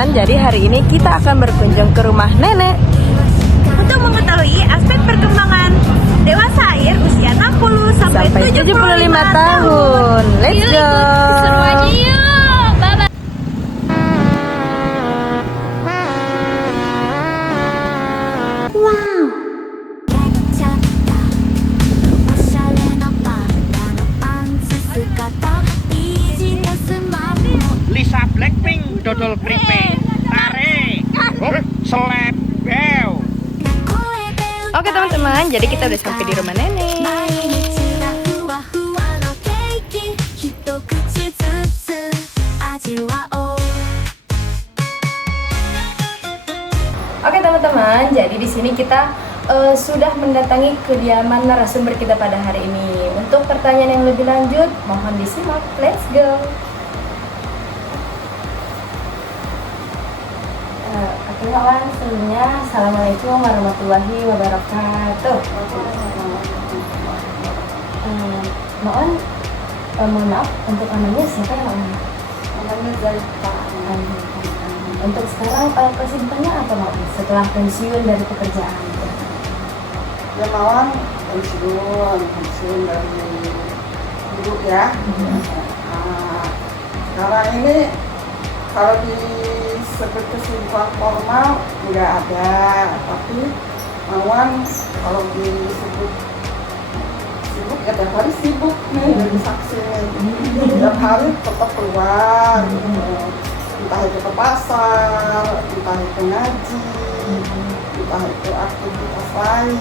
teman-teman, jadi hari ini kita akan berkunjung ke rumah nenek untuk mengetahui aspek perkembangan dewasa air usia 60 sampai 75 tahun. Let's go. Seruannya yuk. Bye bye. Lisa Blackpink dodol kripe tarik selebel. Oke teman-teman, jadi kita udah sampai di rumah nenek. Oke teman-teman, jadi di sini kita sudah mendatangi kediaman narasumber kita pada hari ini. Untuk pertanyaan yang lebih lanjut, mohon disimak. Let's go. Kawan, sebelumnya Assalamualaikum warahmatullahi wabarakatuh. Mohon maaf, untuk namanya siapa ya, Mak? Namanya Zalika. Untuk sekarang kesibukannya apa, Mak? Setelah pensiun dari pekerjaan? Ya Mawang pensiun dari guru ya. Sekarang ini kalau disebut kesibukan formal nggak ada, tapi Mawang kalau disebut sibuk ya tiap hari sibuk nih dari saksi nih. Tiap hari tetap keluar, entah itu ke pasar, entah itu ngaji, entah itu aktivitas lain,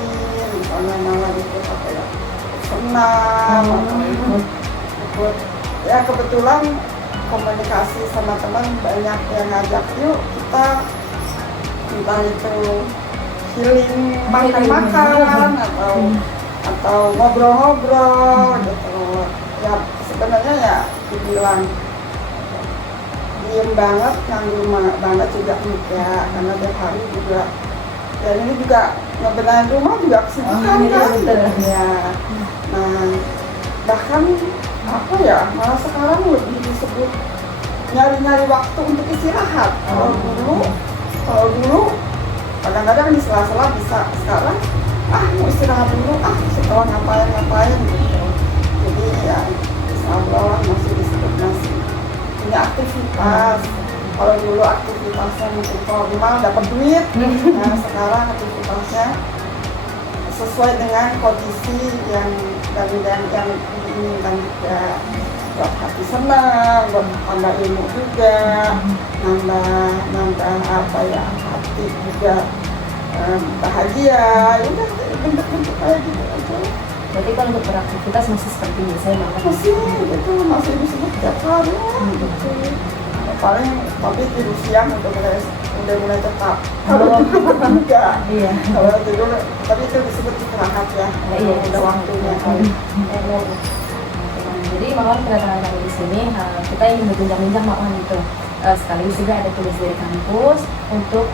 misalnya malah ikut apa ya, senam atau ikut ya kebetulan komunikasi sama teman banyak yang ngajak yuk kita entah itu healing makan atau ngobrol-ngobrol gitu ya. Sebenarnya ya dibilang diem banget, nganggur banget juga enggak, karena tiap hari juga dan ini juga ngebenahin rumah juga kesibukan kan ya. Nah bahkan apa ya, malah sekarang lebih disebut nyari-nyari waktu untuk istirahat. Kalau dulu kadang-kadang di sela-sela bisa, sekarang mau istirahat dulu, setelah ngapain gitu. Jadi ya insya-Allah masih disebut masih punya aktivitas. Kalau dulu aktivitasnya mungkin formal dapat duit, nah sekarang aktivitasnya sesuai dengan kondisi yang diinginkan juga, buat hati senang, buat nambah ilmu juga, nambah apa ya, hati juga bahagia, ya udah bentuk-bentuk kayak gitu aja. Berarti kalau untuk beraktivitas masih seperti biasa ya, Mak? Masih disebut tiap hari gitu. Paling tapi tidur siang udah mulai tetap. Kalau tidur enggak. Iya. Kalau tidur tapi itu disebut istirahat ya. Iya, udah waktunya. Jadi Mak kedatangan kami di sini, kita ingin berbincang-bincang Mak gitu. Sekaligus juga ada tugas dari kampus untuk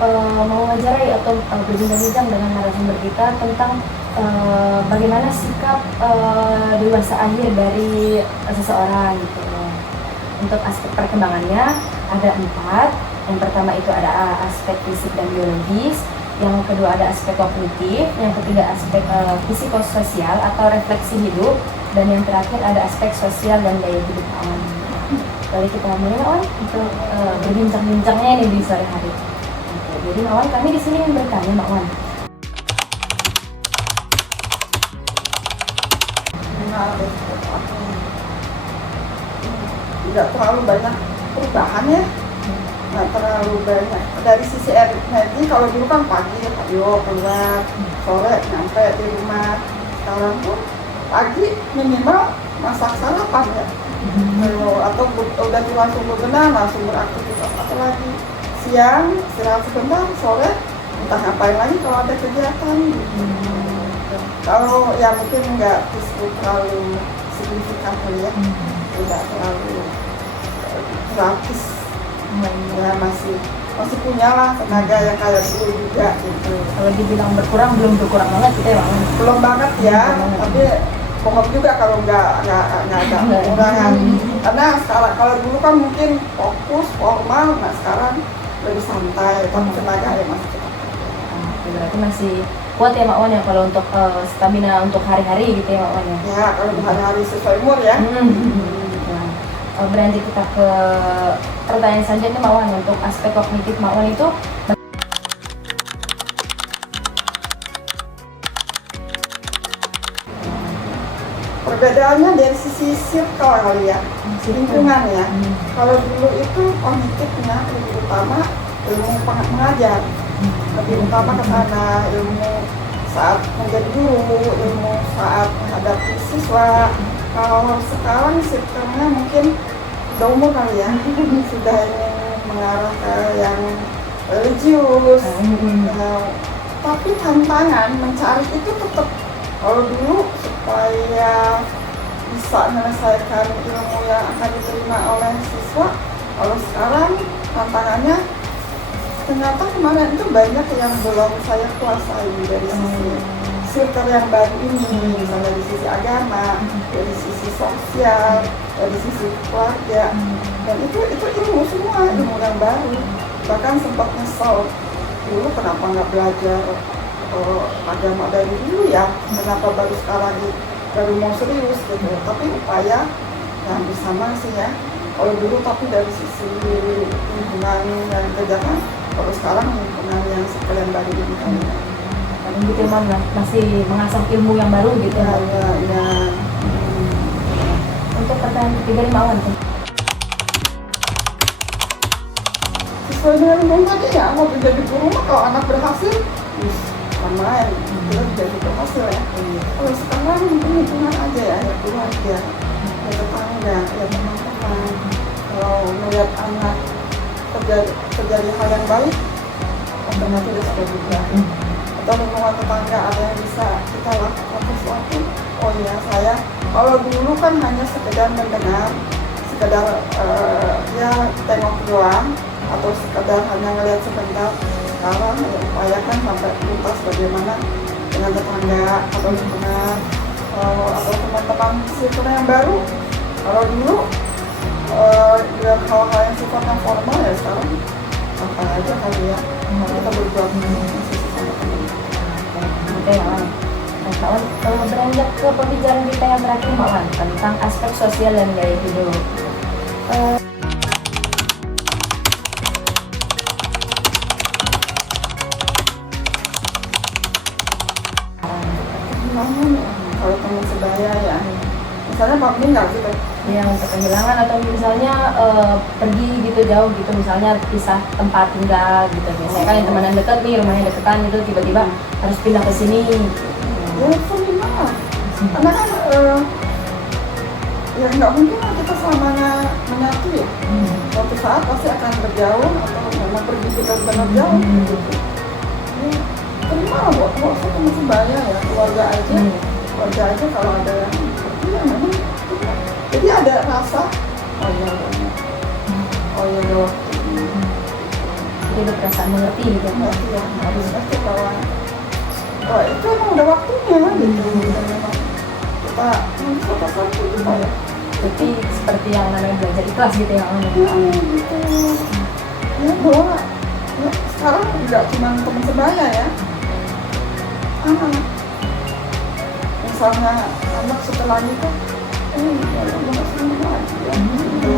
mewawancarai atau berbincang-bincang dengan narasumber kita tentang bagaimana sikap dewasa akhir dari seseorang gitu. Untuk aspek perkembangannya ada 4. Yang pertama itu ada aspek fisik dan biologis, yang kedua ada aspek kognitif, yang ketiga aspek psikososial atau refleksi hidup, dan yang terakhir ada aspek sosial dan gaya hidup awan. Lalu kita mulai Mak untuk berbincang-bincangnya nih di sore hari. Jadi Mak, kami di sini ingin bertanya Mak Wan. Tidak terlalu banyak perubahan ya, nggak terlalu banyak dari sisi energi. Kalau dulu kan pagi ayo keluar, sore nyampe di rumah. Sekarang tuh pagi minimal masak sarapan ya, atau udah langsung bebenah, langsung beraktivitas apa lagi. Siang istirahat sebentar, sore entah ngapain lagi kalau ada kegiatan. Kalau ya mungkin nggak disebut terlalu signifikan ya, tidak terlalu gratis, ya masih punya lah tenaga yang kayak dulu juga gitu. Kalau dibilang berkurang, belum berkurang banget kita ya Mak? Belum banget ya, tapi bohong juga kalau nggak ada pengurangan. Karena sekarang kalau dulu kan mungkin fokus formal, nah sekarang lebih santai, tapi tenaga ya masih tetap. Oke, berarti masih kuat ya Mak Wan ya kalau untuk stamina untuk hari-hari gitu ya Mak Wan ya. Ya kalau hari-hari sesuai umur ya. Nah, berlanjut kita ke pertanyaan selanjutnya Mak Wan, untuk aspek kognitif Mak Wan itu Perbedaannya dari sisi circle kali ya, lingkungan ya. Kalau dulu itu kognitifnya lebih utama ilmu mengajar, lebih utama ke sana, ilmu saat menjadi guru, ilmu saat menghadapi siswa. Kalau sekarang circle-nya mungkin udah umur kali ya, sudah ingin mengarah ke yang religius. Tapi tantangan mencari itu tetap, kalau dulu supaya bisa menyelesaikan ilmu yang akan diterima oleh siswa, kalau sekarang tantangannya ternyata kemarin itu banyak yang belum saya kuasai dari sisi circle yang baru ini, misalnya dari sisi agama, dari sisi sosial, dari sisi keluarga, dan itu ilmu semua, ilmu yang baru. Bahkan sempat nyesel dulu kenapa nggak belajar agama dari dulu ya, kenapa baru sekarang baru mau serius gitu. Tapi upaya yang bersama sih ya, kalau dulu tapi dari sisi lingkungan yang kerjakan, kalau sekarang lingkungan yang sekalian baru ini kan ya. gitu ya, masih mengasah ilmu yang baru gitu ya. Ya. Untuk pertanyaan ketiga nih Mak Wan, sesuai dengan umum tadi ya, mau jadi guru mah kalau anak berhasil main, terus jadi berhasil ya. Kalau sekarang mungkin lingkungan aja ya keluarga, ya tetangga, ya teman-teman. Kalau melihat anak terjadi hal yang baik, otomatis dia sudah juga. Atau lingkungan tetangga ada yang bisa kita lakukan sesuatu. Oh iya, saya kalau dulu kan hanya sekedar mendengar, sekedar ya tengok doang, atau sekedar hanya ngelihat sebentar. Sekarang upayakan sampai tuntas bagaimana dengan tetangga atau lingkungan atau teman-teman circle yang baru. Kalau dulu dengan hal-hal yang sifatnya formal ya, sekarang apa aja kali ya, kita berbuat sisi sama teman. Oke Mak Wan. Mak Wan, beranjak ke pembicaraan kita yang terakhir Mak Wan, tentang aspek sosial dan gaya hidup. Kalau teman sebaya ya, misalnya Pak tinggal gitu Ya, untuk kehilangan atau misalnya pergi gitu jauh gitu, misalnya pisah tempat tinggal gitu. Biasanya kan yang temenan dekat nih, rumahnya deketan gitu, tiba-tiba harus pindah ke sini. ya sulit banget, karena kan ya nggak mungkin lah kita selamanya menyatu ya. Suatu saat pasti akan berjauh atau memang pergi benar-benar jauh gitu. Ya, terima lah buat saya teman sebaya ya, keluarga aja kalau ada yang seperti ya memang terima. Jadi ada rasa oh iya Jadi ada perasaan mengerti gitu. ngerti ya, harus ngerti bahwa itu emang udah waktunya gitu. Dan memang kita suatu saat itu ya. Jadi seperti yang namanya belajar ikhlas gitu ya Mak Wan. Gitu. Ya bahwa ya, sekarang nggak cuma teman sebaya ya, anak misalnya anak setelah nikah ya nggak sama lagi ya gitu.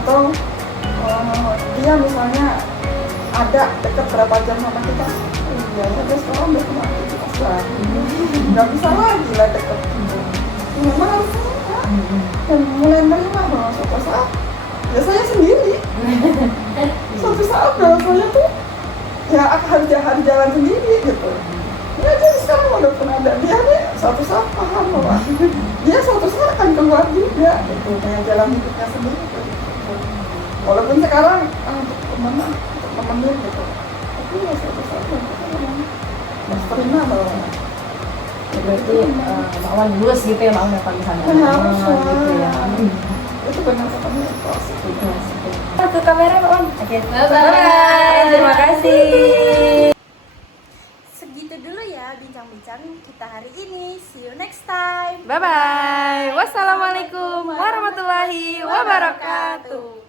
Atau dia misalnya ada dekat berapa jam sama kita, iya ya dia sekarang udah kena aktivitas lagi, nggak bisa lagi lah dekat gitu. Memang harus dan mulai menerima bahwa suatu saat ya saya sendiri suatu saat bahwa saya tuh ya harus jalan sendiri gitu. Ya jadi sekarang udah pernah ada dia nih, suatu saat paham bahwa dia suatu saat akan keluar juga gitu dengan jalan hidupnya sendiri gitu. Walaupun sekarang untuk temenin gitu, tapi ya suatu saat kita memang harus terima bahwa Berarti Mak Wan lulus gitu ya Mak Wan kalau misalnya. harus Gitu ya. itu benar sepenuhnya ikhlas. Ke kamera Mak Wan. Oke, bye. Terima kasih. Segitu dulu ya bincang-bincang kita hari ini. See you next time. Bye bye. Wassalamualaikum warahmatullahi wabarakatuh.